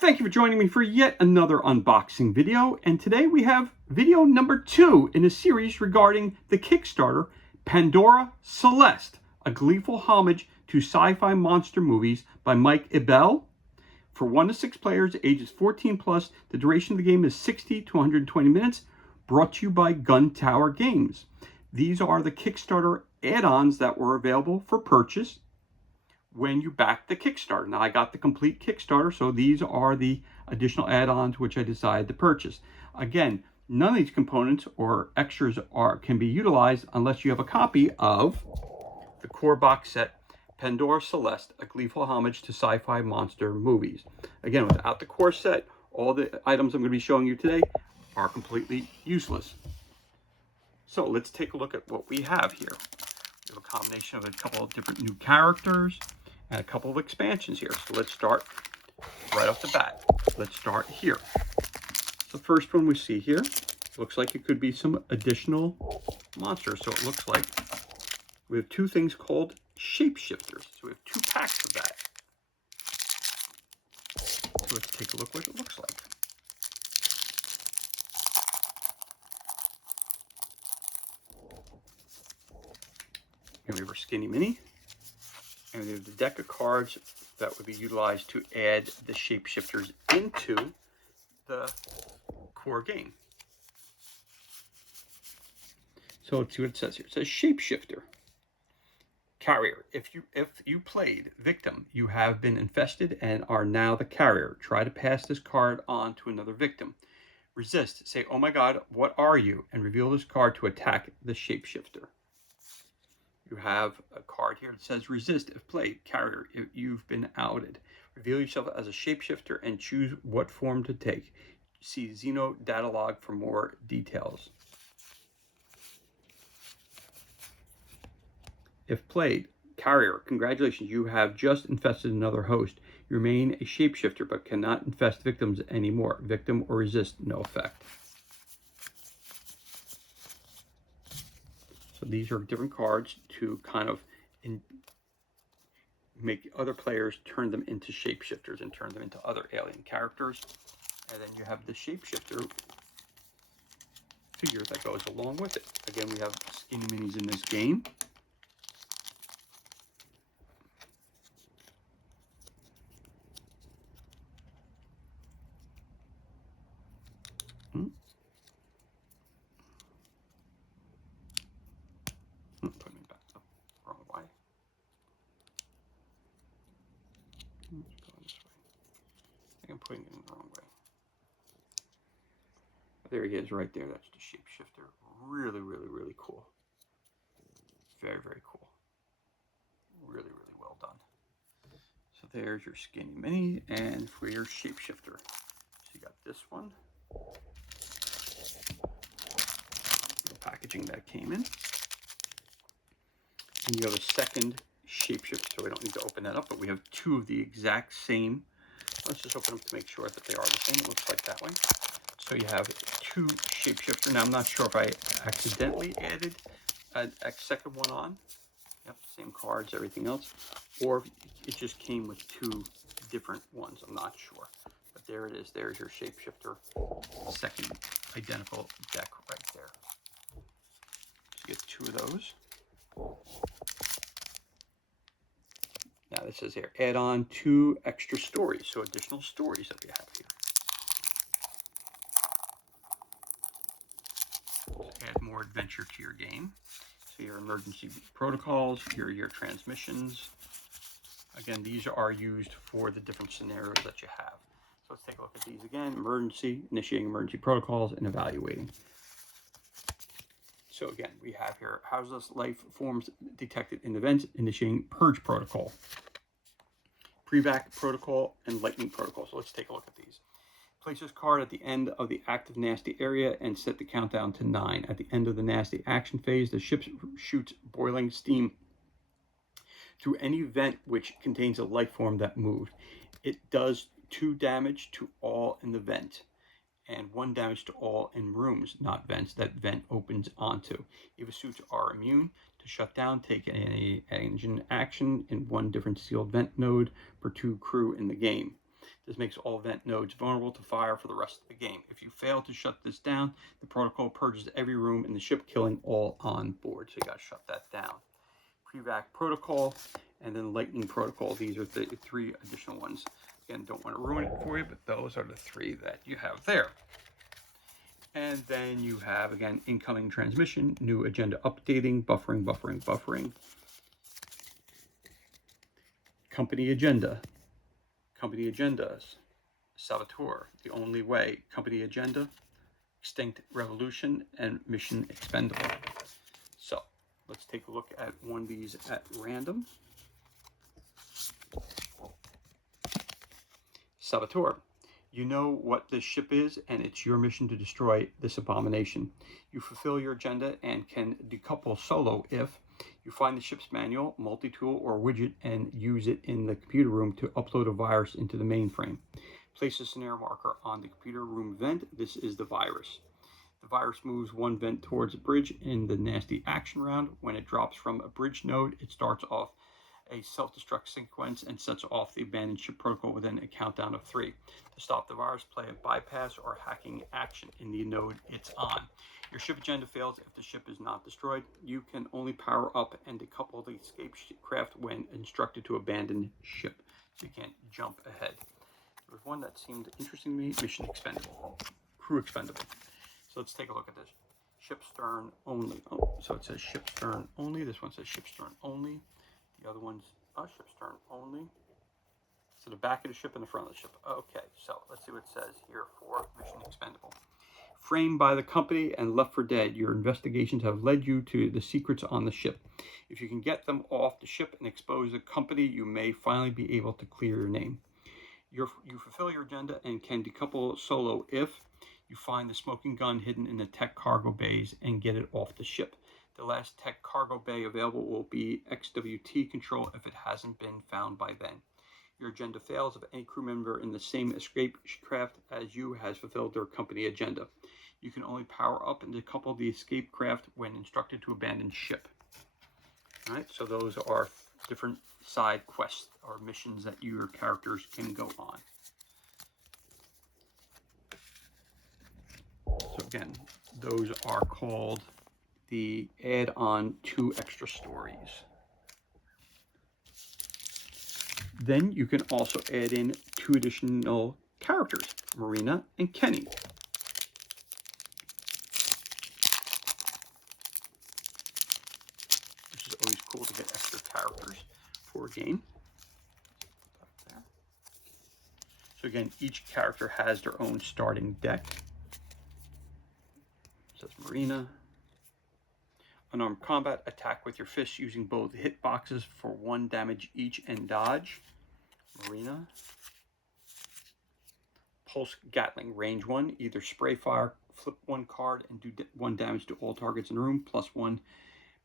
Thank you for joining me for yet another unboxing video, and today we have video number 2 in a series regarding the Kickstarter Pandora Celeste, a gleeful homage to sci-fi monster movies by Mike Ebell. For 1 to 6 players, ages 14 plus, the duration of the game is 60 to 120 minutes, brought to you by Gun Tower Games. These are the Kickstarter add-ons that were available for purchase when you back the Kickstarter. Now, I got the complete Kickstarter, so these are the additional add-ons which I decided to purchase. Again, none of these components or extras can be utilized unless you have a copy of the core box set, Pandora Celeste, a gleeful homage to sci-fi monster movies. Again, without the core set, all the items I'm going to be showing you today are completely useless. So let's take a look at what we have here. We have a combination of a couple of different new characters and a couple of expansions here. So let's start right off the bat. Let's start here. The first one we see here looks like it could be some additional monsters. So it looks like we have 2 things called shapeshifters. So we have 2 packs of that. So let's take a look what it looks like. Here we have our Skinny Mini. And we have the deck of cards that would be utilized to add the shapeshifters into the core game. So let's see what it says here. It says shapeshifter. Carrier. If you played victim, you have been infested and are now the carrier. Try to pass this card on to another victim. Resist. Say, "Oh my God, what are you?" and reveal this card to attack the shapeshifter. You have a card here that says resist if played. Carrier, if you've been outed. Reveal yourself as a shapeshifter and choose what form to take. See Xeno Datalog for more details. If played, carrier, congratulations, you have just infested another host. You remain a shapeshifter but cannot infest victims anymore. Victim or resist, no effect. So these are different cards to kind of make other players turn them into shapeshifters and turn them into other alien characters. And then you have the shapeshifter figure that goes along with it. Again, we have Skinny Minis in this game. Put me back up the wrong way. Let's go this way. I think I'm putting it in the wrong way. There he is right there. That's the shapeshifter. Really, really, really cool. Very, very cool. Really, really well done. So there's your Skinny Mini and for your shapeshifter. So you got this one. The packaging that came in. And you have a second shapeshifter, so we don't need to open that up, but we have 2 of the exact same. Let's just open them to make sure that they are the same. It looks like that way. So you have 2 shapeshifter. Now I'm not sure if I accidentally added a second one on. Yep, same cards, everything else. Or if it just came with 2 different ones. I'm not sure. But there it is. There's your shapeshifter. Second identical deck right there. So you get 2 of those. Now this says here, add on 2 extra stories. So additional stories that we have here. Add more adventure to your game. So your emergency protocols, your transmissions. Again, these are used for the different scenarios that you have. So let's take a look at these again. Emergency, initiating emergency protocols, and evaluating. So again, we have here hazardous life forms detected in events, initiating purge protocol, pre-vac protocol, and lightning protocol. So let's take a look at these. Place this card at the end of the active nasty area and set the countdown to 9. At the end of the nasty action phase, the ship shoots boiling steam through any vent which contains a life form that moved. It does 2 damage to all in the vent and 1 damage to all in rooms, not vents, that vent opens onto. Eva suits are immune to shut down. Take any engine action in 1 different sealed vent node per 2 crew in the game. This makes all event nodes vulnerable to fire for the rest of the game. If you fail to shut this down, the protocol purges every room in the ship, killing all on board. So you got to shut that down. Prevac protocol, and then lightning protocol. These are the 3 additional ones. Again, don't want to ruin it for you, but those are the 3 that you have there. And then you have, again, incoming transmission, new agenda updating, buffering. Company agenda, company agendas, Saboteur, The Only Way, company agenda, Extinct Revolution, and Mission Expendable. So let's take a look at one of these at random. Saboteur. You know what this ship is, and it's your mission to destroy this abomination. You fulfill your agenda and can decouple solo if you find the ship's manual, multi-tool, or widget and use it in the computer room to upload a virus into the mainframe. Place a scenario marker on the computer room vent. This is the virus. The virus moves one vent towards a bridge in the nasty action round. When it drops from a bridge node, it starts off a self-destruct sequence and sets off the abandoned ship protocol within a countdown of 3. To stop the virus, play a bypass or hacking action in the node it's on. Your ship agenda fails if the ship is not destroyed. You can only power up and decouple the escape craft when instructed to abandon ship. So you can't jump ahead. There was one that seemed interesting to me, Mission Expendable, Crew Expendable. So let's take a look at this. Ship stern only. Oh, so it says ship stern only. This one says ship stern only. The other one's ship stern only. So the back of the ship and the front of the ship. Okay, so let's see what it says here for Mission Expendable. Framed by the company and left for dead, your investigations have led you to the secrets on the ship. If you can get them off the ship and expose the company, you may finally be able to clear your name. You fulfill your agenda and can decouple solo if you find the smoking gun hidden in the tech cargo bays and get it off the ship. The last tech cargo bay available will be XWT control if it hasn't been found by then. Your agenda fails if any crew member in the same escape craft as you has fulfilled their company agenda. You can only power up and decouple the escape craft when instructed to abandon ship. All right, so those are different side quests or missions that your characters can go on. So again, those are called the add-on 2 extra stories. Then you can also add in 2 additional characters, Marina and Kenny. Which is always cool to get extra characters for a game. So again, each character has their own starting deck. It says Marina. Unarmed combat, attack with your fists using both hit boxes for 1 damage each and dodge. Marina. Pulse Gatling, range 1, either spray fire, flip 1 card, and do 1 damage to all targets in the room, +1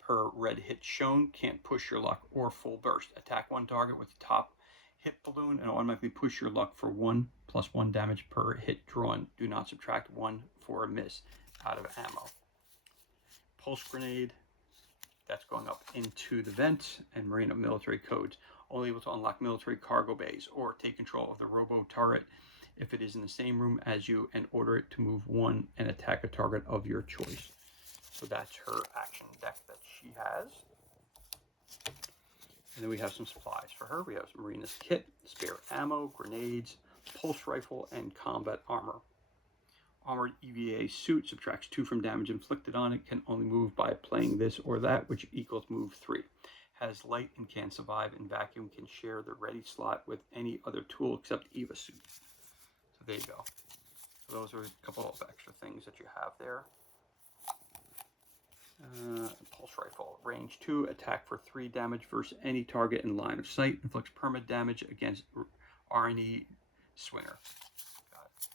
per red hit shown. Can't push your luck or full burst. Attack 1 target with the top hit balloon and automatically push your luck for 1 +1 damage per hit drawn. Do not subtract 1 for a miss out of ammo. Pulse grenade, that's going up into the vents, and Marine military codes. Only able to unlock military cargo bays or take control of the robo turret if it is in the same room as you and order it to move 1 and attack a target of your choice. So that's her action deck that she has. And then we have some supplies for her. We have some Marina's kit, spare ammo, grenades, pulse rifle, and combat armor. Armored EVA suit subtracts 2 from damage inflicted on it, can only move by playing this or that, which equals move 3. Has light and can survive in vacuum, can share the ready slot with any other tool except EVA suit. So there you go. So those are a couple of extra things that you have there. Pulse rifle, range 2, attack for 3 damage versus any target in line of sight, inflicts permanent damage against RNE swinger. Got it.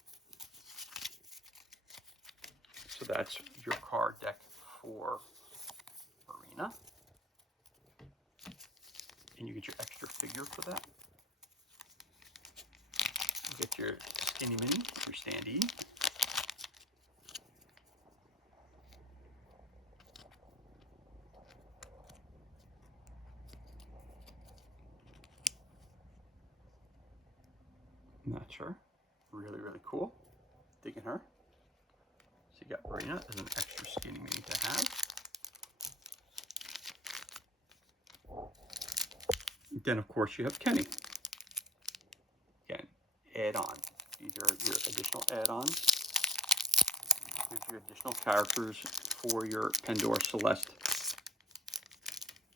So that's your card deck for Marina. And you get your extra figure for that. You get your Skinny Mini, your standee. And that's her. Really, really cool. Digging her. So you got Marina as an extra skinny mini to have. Then, of course, you have Kenny. Again, add-on. These are your additional add-ons. Here's your additional characters for your Pandora Celeste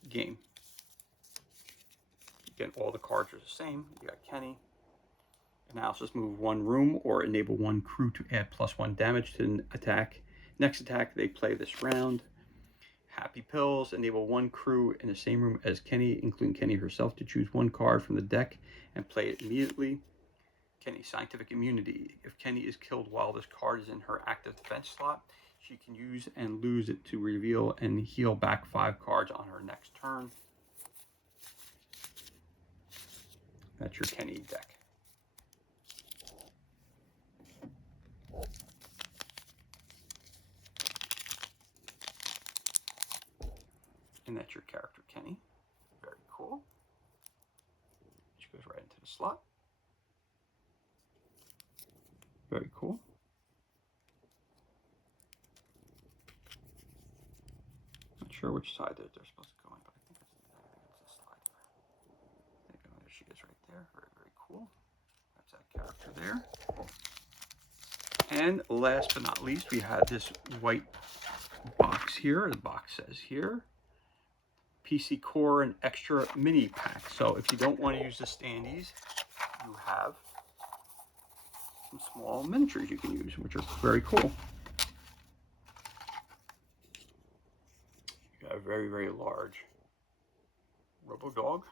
game. Again, all the cards are the same. You got Kenny. Analysis, move one room or enable one crew to add +1 damage to an attack. Next attack they play this round. Happy Pills, enable one crew in the same room as Kenny, including Kenny herself, to choose one card from the deck and play it immediately. Kenny, Scientific Immunity. If Kenny is killed while this card is in her active defense slot, she can use and lose it to reveal and heal back 5 cards on her next turn. That's your Kenny deck. And that's your character, Kenny. Very cool. She goes right into the slot. Very cool. Not sure which side they're supposed to go in, but I think it's this slide here. There she is right there. Very, very cool. That's that character there. And last but not least, we have this white box here. The box says here, PC Core and Extra Mini Pack. So if you don't want to use the standees, you have some small miniatures you can use, which are very cool. You got a very, very large Robo Dog.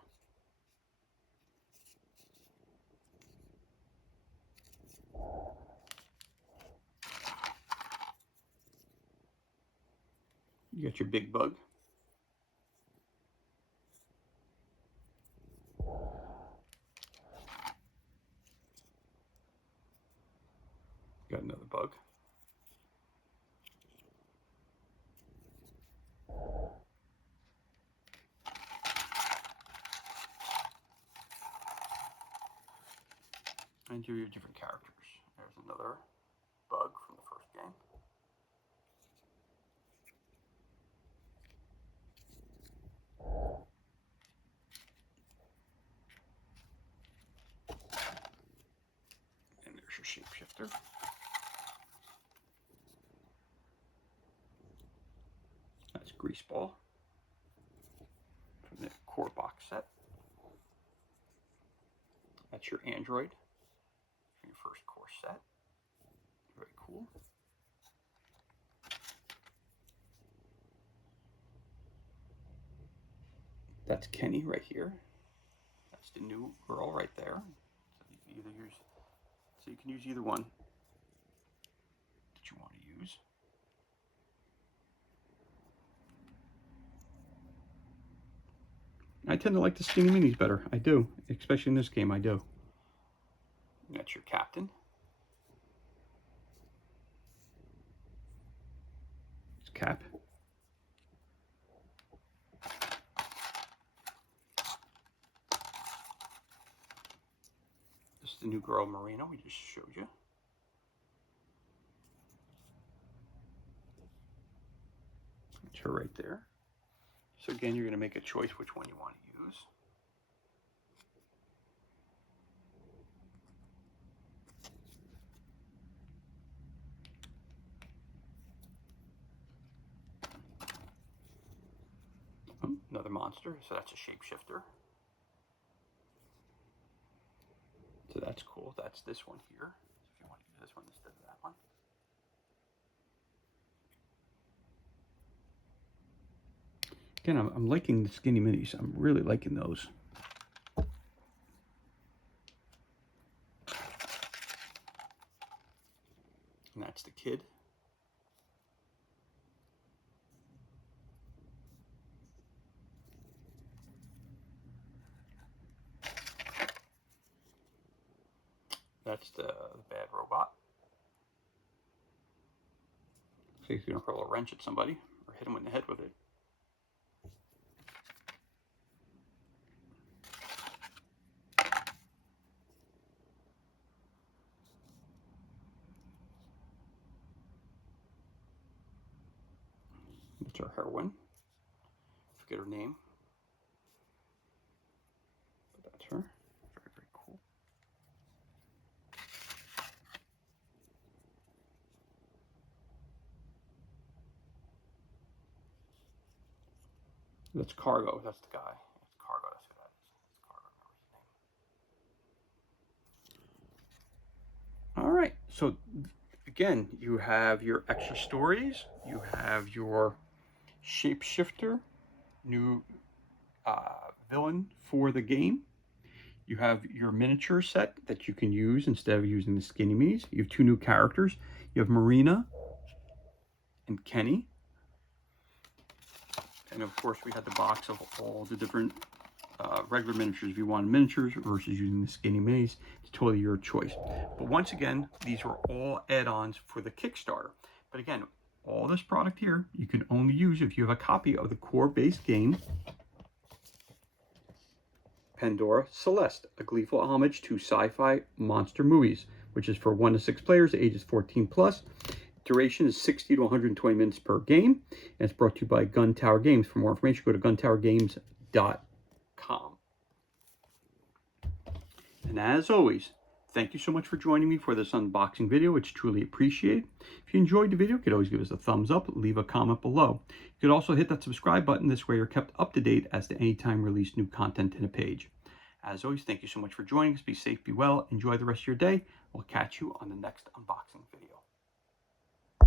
You got your Big Bug. Got another bug. And your different characters. There's another bug from the first game. And there's your shapeshifter. That's Greaseball from the core box set. That's your Android from your first core set. Very cool. That's Kenny right here. That's the new girl right there. So you can use either one that you want to use. I tend to like the skinny minis better. I do, especially in this game. I do. That's your captain. It's Cap. This is the new girl, Marina, we just showed you. That's her right there. So again, you're going to make a choice which one you want to use. Another monster, so that's a shapeshifter. So that's cool. That's this one here. If you want to use this one instead of that one. Again, I'm liking the skinny minis. I'm really liking those. And that's the kid. That's the bad robot. So he's going to hurl a wrench at somebody or hit him in the head with it. That's our heroine. Forget her name. But that's her. Very, very cool. That's Cargo. That's the guy. That's Cargo. That's who that is. That's Cargo. All right. So again, you have your extra stories. You have your shapeshifter, new villain for the game. You have your miniature set that you can use instead of using the skinny minis. You have 2 new characters. You have Marina and Kenny. And of course, we had the box of all the different regular miniatures. If you want miniatures versus using the skinny minis, it's totally your choice. But once again, these are all add-ons for the Kickstarter. But again, all this product here, you can only use if you have a copy of the core base game, Pandora Celeste, a gleeful homage to sci-fi monster movies, which is for 1 to 6 players, ages 14 plus. Duration is 60 to 120 minutes per game, and it's brought to you by Gun Tower Games. For more information, go to guntowergames.com. And as always, thank you so much for joining me for this unboxing video. It's truly appreciated. If you enjoyed the video, you could always give us a thumbs up, leave a comment below. You could also hit that subscribe button. This way you're kept up to date as to any time we release new content in a page. As always, thank you so much for joining us. Be safe, be well, enjoy the rest of your day. We'll catch you on the next unboxing video.